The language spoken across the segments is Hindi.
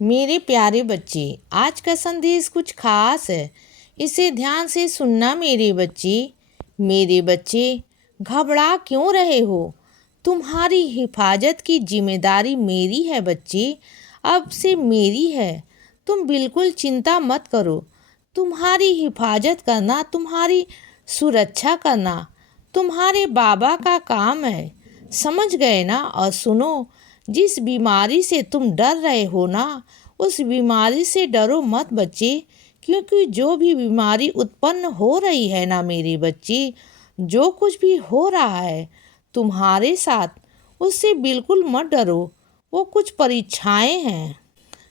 मेरे प्यारे बच्चे, आज का संदेश कुछ खास है। इसे ध्यान से सुनना मेरे बच्चे। मेरे बच्चे, घबरा क्यों रहे हो? तुम्हारी हिफाजत की जिम्मेदारी मेरी है बच्चे, अब से मेरी है। तुम बिल्कुल चिंता मत करो। तुम्हारी हिफाजत करना, तुम्हारी सुरक्षा करना तुम्हारे बाबा का काम है। समझ गए ना? और सुनो, जिस बीमारी से तुम डर रहे हो ना, उस बीमारी से डरो मत बच्चे, क्योंकि जो भी बीमारी उत्पन्न हो रही है ना मेरे बच्चे, जो कुछ भी हो रहा है तुम्हारे साथ, उससे बिल्कुल मत डरो। वो कुछ परीक्षाएं हैं,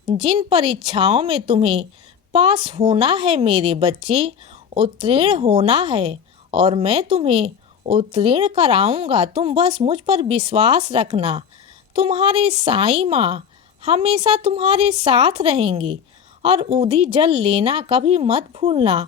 जिन परीक्षाओं में तुम्हें पास होना है मेरे बच्चे, उत्तीर्ण होना है। और मैं तुम्हें उत्तीर्ण कराऊंगा। तुम बस मुझ पर विश्वास रखना। तुम्हारे साईं माँ हमेशा तुम्हारे साथ रहेंगी। और उदी जल लेना कभी मत भूलना।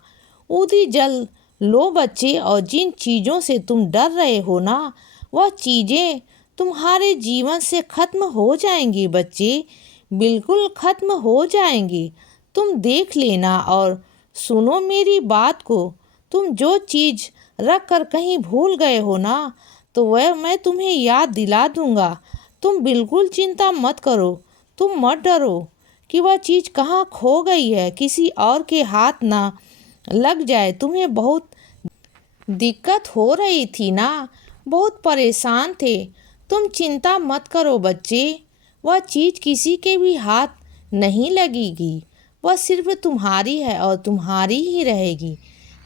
उदी जल लो बच्चे, और जिन चीज़ों से तुम डर रहे हो ना, वह चीज़ें तुम्हारे जीवन से खत्म हो जाएंगी बच्चे, बिल्कुल खत्म हो जाएंगी। तुम देख लेना और सुनो मेरी बात को। तुम जो चीज़ रख कर कहीं भूल गए हो ना, तो वह मैं तुम्हें याद दिला दूंगा। तुम बिल्कुल चिंता मत करो। तुम मत डरो कि वह चीज़ कहाँ खो गई है, किसी और के हाथ ना लग जाए। तुम्हें बहुत दिक्कत हो रही थी ना, बहुत परेशान थे। तुम चिंता मत करो बच्चे, वह चीज़ किसी के भी हाथ नहीं लगेगी। वह सिर्फ तुम्हारी है और तुम्हारी ही रहेगी।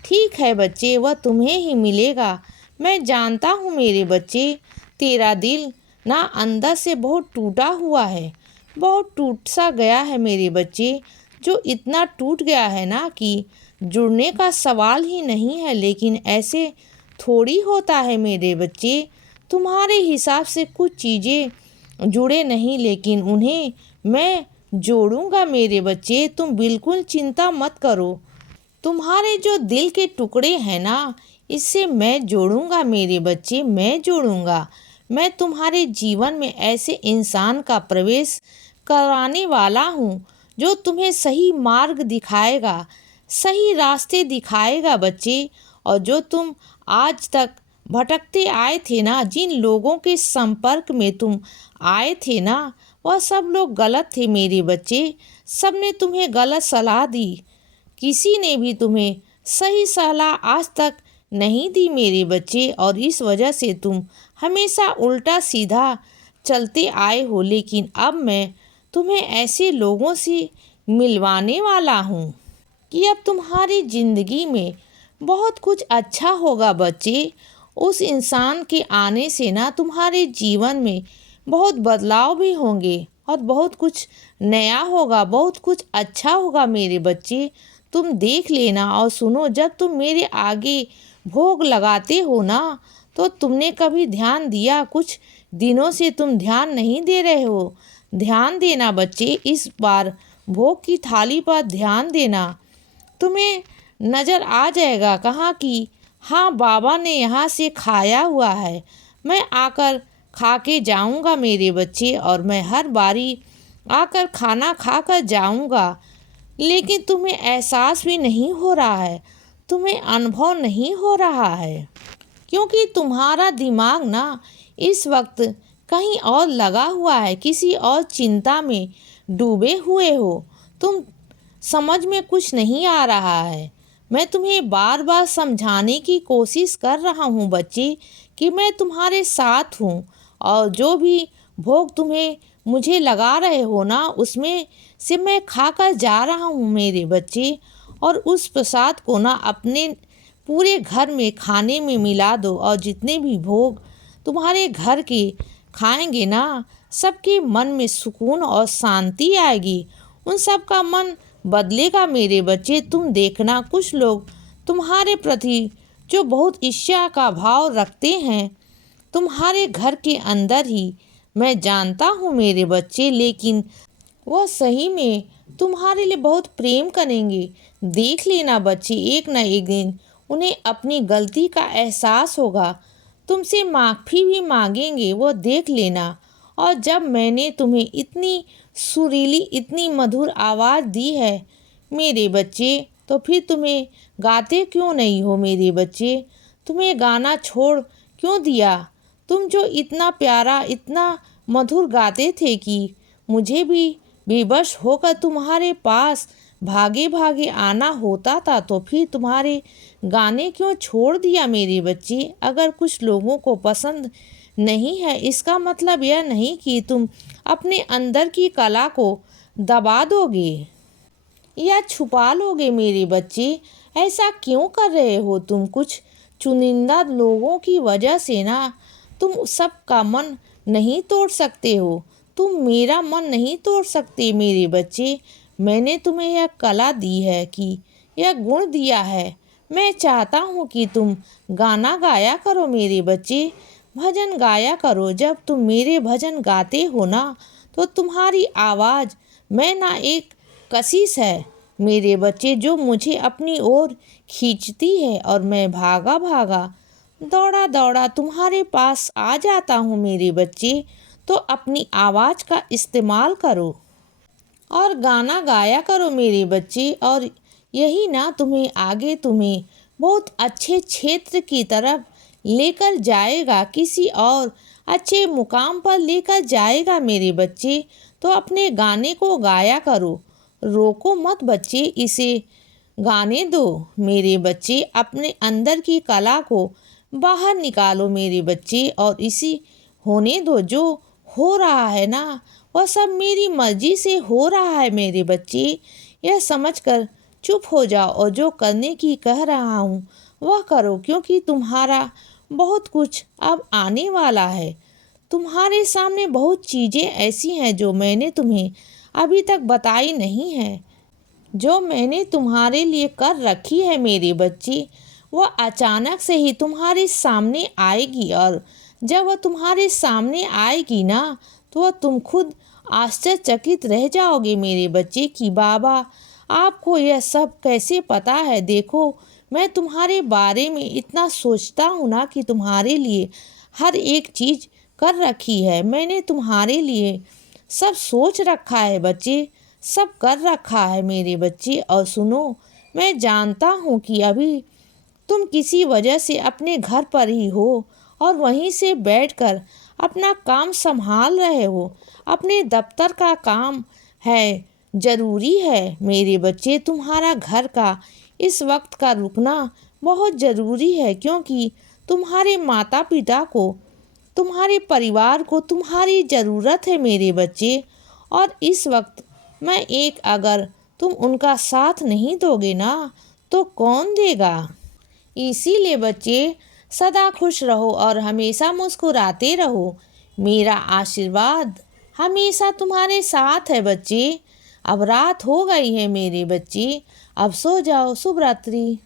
ठीक है बच्चे, वह तुम्हें ही मिलेगा। मैं जानता हूँ मेरे बच्चे, तेरा दिल ना अंदर से बहुत टूटा हुआ है, बहुत टूट सा गया है मेरे बच्चे। जो इतना टूट गया है ना कि जुड़ने का सवाल ही नहीं है। लेकिन ऐसे थोड़ी होता है मेरे बच्चे। तुम्हारे हिसाब से कुछ चीज़ें जुड़े नहीं, लेकिन उन्हें मैं जोड़ूंगा मेरे बच्चे। तुम बिल्कुल चिंता मत करो। तुम्हारे जो दिल के टुकड़े हैं ना, इससे मैं जोड़ूंगा मेरे बच्चे, मैं जोड़ूंगा। मैं तुम्हारे जीवन में ऐसे इंसान का प्रवेश कराने वाला हूँ जो तुम्हें सही मार्ग दिखाएगा, सही रास्ते दिखाएगा बच्चे। और जो तुम आज तक भटकते आए थे ना, जिन लोगों के संपर्क में तुम आए थे ना, वह सब लोग गलत थे मेरे बच्चे। सब ने तुम्हें गलत सलाह दी। किसी ने भी तुम्हें सही सलाह आज तक नहीं दी मेरे बच्चे, और इस वजह से तुम हमेशा उल्टा सीधा चलते आए हो। लेकिन अब मैं तुम्हें ऐसे लोगों से मिलवाने वाला हूँ कि अब तुम्हारी ज़िंदगी में बहुत कुछ अच्छा होगा बच्चे। उस इंसान के आने से ना तुम्हारे जीवन में बहुत बदलाव भी होंगे और बहुत कुछ नया होगा, बहुत कुछ अच्छा होगा मेरे बच्चे। तुम देख लेना और सुनो, जब तुम मेरे आगे भोग लगाते हो ना, तो तुमने कभी ध्यान दिया? कुछ दिनों से तुम ध्यान नहीं दे रहे हो। ध्यान देना बच्चे, इस बार भोग की थाली पर ध्यान देना। तुम्हें नज़र आ जाएगा कहाँ कि हाँ, बाबा ने यहाँ से खाया हुआ है। मैं आकर खा के जाऊँगा मेरे बच्चे, और मैं हर बारी आकर खाना खा कर जाऊँगा। लेकिन तुम्हें एहसास भी नहीं हो रहा है, तुम्हें अनुभव नहीं हो रहा है, क्योंकि तुम्हारा दिमाग ना इस वक्त कहीं और लगा हुआ है, किसी और चिंता में डूबे हुए हो। तुम समझ में कुछ नहीं आ रहा है। मैं तुम्हें बार बार समझाने की कोशिश कर रहा हूँ बच्चे कि मैं तुम्हारे साथ हूँ, और जो भी भोग तुम्हें मुझे लगा रहे हो ना, उसमें से मैं खाकर जा रहा हूँ मेरे बच्चे। और उस प्रसाद को ना अपने पूरे घर में खाने में मिला दो, और जितने भी भोग तुम्हारे घर के खाएंगे ना, सबके मन में सुकून और शांति आएगी। उन सब का मन बदलेगा मेरे बच्चे। तुम देखना, कुछ लोग तुम्हारे प्रति जो बहुत ईर्ष्या का भाव रखते हैं, तुम्हारे घर के अंदर ही, मैं जानता हूँ मेरे बच्चे, लेकिन वह सही में तुम्हारे लिए बहुत प्रेम करेंगे। देख लेना बच्चे, एक न एक दिन उन्हें अपनी गलती का एहसास होगा, तुमसे माफ़ी भी मांगेंगे, वो देख लेना। और जब मैंने तुम्हें इतनी सुरीली, इतनी मधुर आवाज़ दी है मेरे बच्चे, तो फिर तुम्हें गाते क्यों नहीं हो मेरे बच्चे? तुम्हें गाना छोड़ क्यों दिया? तुम जो इतना प्यारा, इतना मधुर गाते थे कि मुझे भी बेबस होकर तुम्हारे पास भागे भागे आना होता था। तो फिर तुम्हारे गाने क्यों छोड़ दिया मेरे बच्चे? अगर कुछ लोगों को पसंद नहीं है, इसका मतलब यह नहीं कि तुम अपने अंदर की कला को दबा दोगे या छुपा लोगे मेरे बच्चे। ऐसा क्यों कर रहे हो तुम? कुछ चुनिंदा लोगों की वजह से ना तुम सबका मन नहीं तोड़ सकते हो। तुम मेरा मन नहीं तोड़ सकते मेरे बच्चे। मैंने तुम्हें यह कला दी है, कि यह गुण दिया है। मैं चाहता हूँ कि तुम गाना गाया करो मेरे बच्चे, भजन गाया करो। जब तुम मेरे भजन गाते हो ना, तो तुम्हारी आवाज़ में ना एक कशिश है मेरे बच्चे, जो मुझे अपनी ओर खींचती है, और मैं भागा भागा, दौड़ा दौड़ा तुम्हारे पास आ जाता हूँ मेरे बच्चे। तो अपनी आवाज़ का इस्तेमाल करो और गाना गाया करो मेरे बच्चे, और यही ना तुम्हें आगे तुम्हें बहुत अच्छे क्षेत्र की तरफ लेकर जाएगा, किसी और अच्छे मुकाम पर लेकर जाएगा मेरे बच्चे। तो अपने गाने को गाया करो, रोको मत बच्चे, इसे गाने दो मेरे बच्चे। अपने अंदर की कला को बाहर निकालो मेरे बच्चे, और इसी होने दो। जो हो रहा है ना, वह सब मेरी मर्जी से हो रहा है मेरे बच्चे। यह समझकर चुप हो जाओ, और जो करने की कह रहा हूँ वह करो, क्योंकि तुम्हारा बहुत कुछ अब आने वाला है। तुम्हारे सामने बहुत चीज़ें ऐसी हैं जो मैंने तुम्हें अभी तक बताई नहीं है, जो मैंने तुम्हारे लिए कर रखी है मेरे बच्चे। वह अचानक से ही तुम्हारे सामने आएगी, और जब वह तुम्हारे सामने आएगी ना, तो वह तुम खुद आश्चर्यचकित रह जाओगे मेरे बच्चे कि बाबा, आपको यह सब कैसे पता है? देखो, मैं तुम्हारे बारे में इतना सोचता हूँ ना, कि तुम्हारे लिए हर एक चीज़ कर रखी है। मैंने तुम्हारे लिए सब सोच रखा है बच्चे, सब कर रखा है मेरे बच्चे। और सुनो, मैं जानता हूँ कि अभी तुम किसी वजह से अपने घर पर ही हो, और वहीं से बैठकर अपना काम संभाल रहे हो। अपने दफ्तर का काम है, ज़रूरी है मेरे बच्चे। तुम्हारा घर का इस वक्त का रुकना बहुत ज़रूरी है, क्योंकि तुम्हारे माता पिता को, तुम्हारे परिवार को तुम्हारी ज़रूरत है मेरे बच्चे। और इस वक्त मैं एक, अगर तुम उनका साथ नहीं दोगे ना, तो कौन देगा? इसीलिए बच्चे, सदा खुश रहो और हमेशा मुस्कुराते रहो। मेरा आशीर्वाद हमेशा तुम्हारे साथ है बच्चे। अब रात हो गई है मेरे बच्चे, अब सो जाओ। शुभ रात्रि।